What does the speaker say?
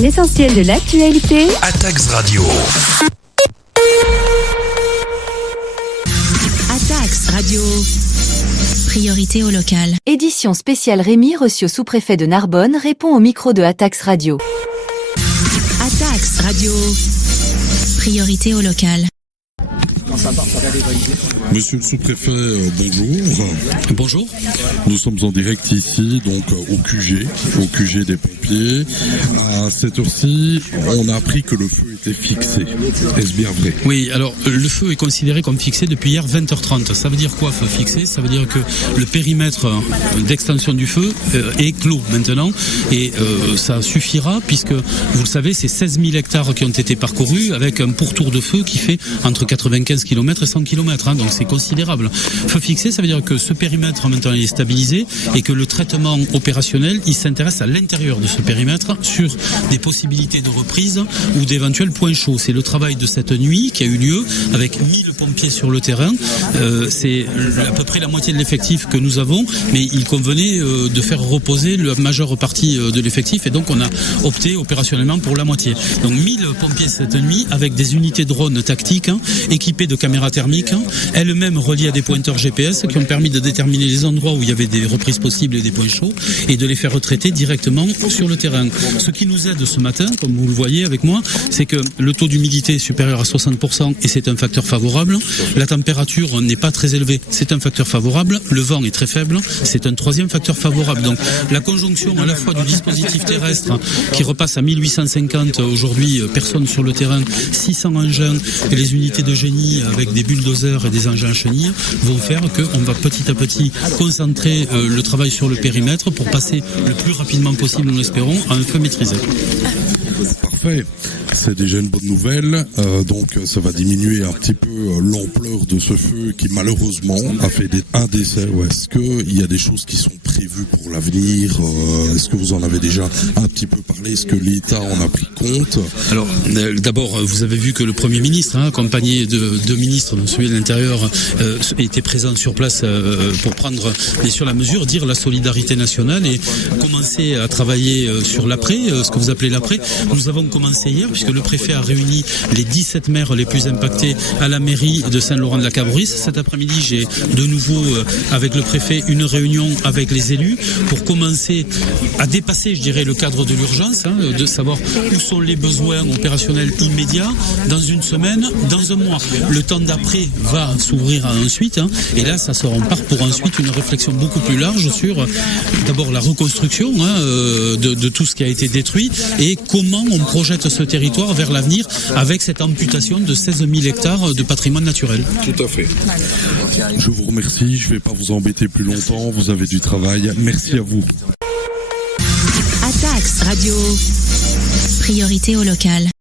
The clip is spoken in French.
L'essentiel de l'actualité. Atax Radio. Atax Radio. Priorité au local. Édition spéciale Rémi Reussiau, sous-préfet de Narbonne, répond au micro de Atax Radio. Atax Radio. Priorité au local. Monsieur le sous-préfet, bonjour. Bonjour. Nous sommes en direct ici, donc au QG des pompiers. À cette heure-ci, on a appris que le feu était fixé. Est-ce bien vrai? Oui, alors le feu est considéré comme fixé depuis hier 20h30. Ça veut dire quoi, feu fixé? Ça veut dire que le périmètre d'extension du feu est clos maintenant. Et ça suffira puisque, vous le savez, c'est 16 000 hectares qui ont été parcourus avec un pourtour de feu qui fait entre 95 km et 100 km. Donc c'est considérable. Feu fixé, ça veut dire que ce périmètre maintenant il est stabilisé et que le traitement opérationnel, il s'intéresse à l'intérieur de ce périmètre sur des possibilités de reprise ou d'éventuels points chauds. C'est le travail de cette nuit qui a eu lieu avec 1000 pompiers sur le terrain. C'est à peu près la moitié de l'effectif que nous avons, mais il convenait de faire reposer la majeure partie de l'effectif et donc on a opté opérationnellement pour la moitié. Donc 1000 pompiers cette nuit avec des unités drones tactiques équipées de caméras thermiques, elles-mêmes reliées à des pointeurs GPS qui ont permis de déterminer les endroits où il y avait des reprises possibles et des points chauds et de les faire retraiter directement sur le terrain. Ce qui nous aide ce matin, comme vous le voyez avec moi, c'est que le taux d'humidité est supérieur à 60% et c'est un facteur favorable. La température n'est pas très élevée, c'est un facteur favorable. Le vent est très faible, c'est un troisième facteur favorable. Donc la conjonction à la fois du dispositif terrestre qui repasse à 1850 aujourd'hui, personnes sur le terrain, 600 engins et les unités de génie avec des bulldozers et des engins à chenilles vont faire qu'on va petit à petit concentrer le travail sur le périmètre pour passer le plus rapidement possible, nous l'espérons, à un feu maîtrisé. Parfait, c'est déjà une bonne nouvelle, donc ça va diminuer un petit peu l'ampleur de ce feu qui malheureusement a fait un décès. Est-ce qu'il y a des choses qui sont prévues pour l'avenir? Est-ce que vous en avez déjà un petit peu parlé? Est-ce que l'État en a pris compte? Alors d'abord, vous avez vu que le Premier ministre, accompagné de deux ministres, celui de l'Intérieur, était présent sur place pour prendre bien sûr la mesure, dire la solidarité nationale et commencer à travailler sur l'après, ce que vous appelez l'après. Nous avons commencé hier puisque le préfet a réuni les 17 maires les plus impactés à la mairie de Saint-Laurent-de-la-Cabourisse. Cet après-midi, j'ai de nouveau avec le préfet une réunion avec les élus pour commencer à dépasser, je dirais, le cadre de l'urgence, de savoir où sont les besoins opérationnels immédiats dans une semaine, dans un mois. Le temps d'après va s'ouvrir ensuite et là, on part pour ensuite une réflexion beaucoup plus large sur d'abord la reconstruction de tout ce qui a été détruit et comment on projette ce territoire vers l'avenir avec cette amputation de 16 000 hectares de patrimoine naturel. Tout à fait. Je vous remercie, je ne vais pas vous embêter plus longtemps, vous avez du travail. Merci à vous. Atax Radio. Priorité au local.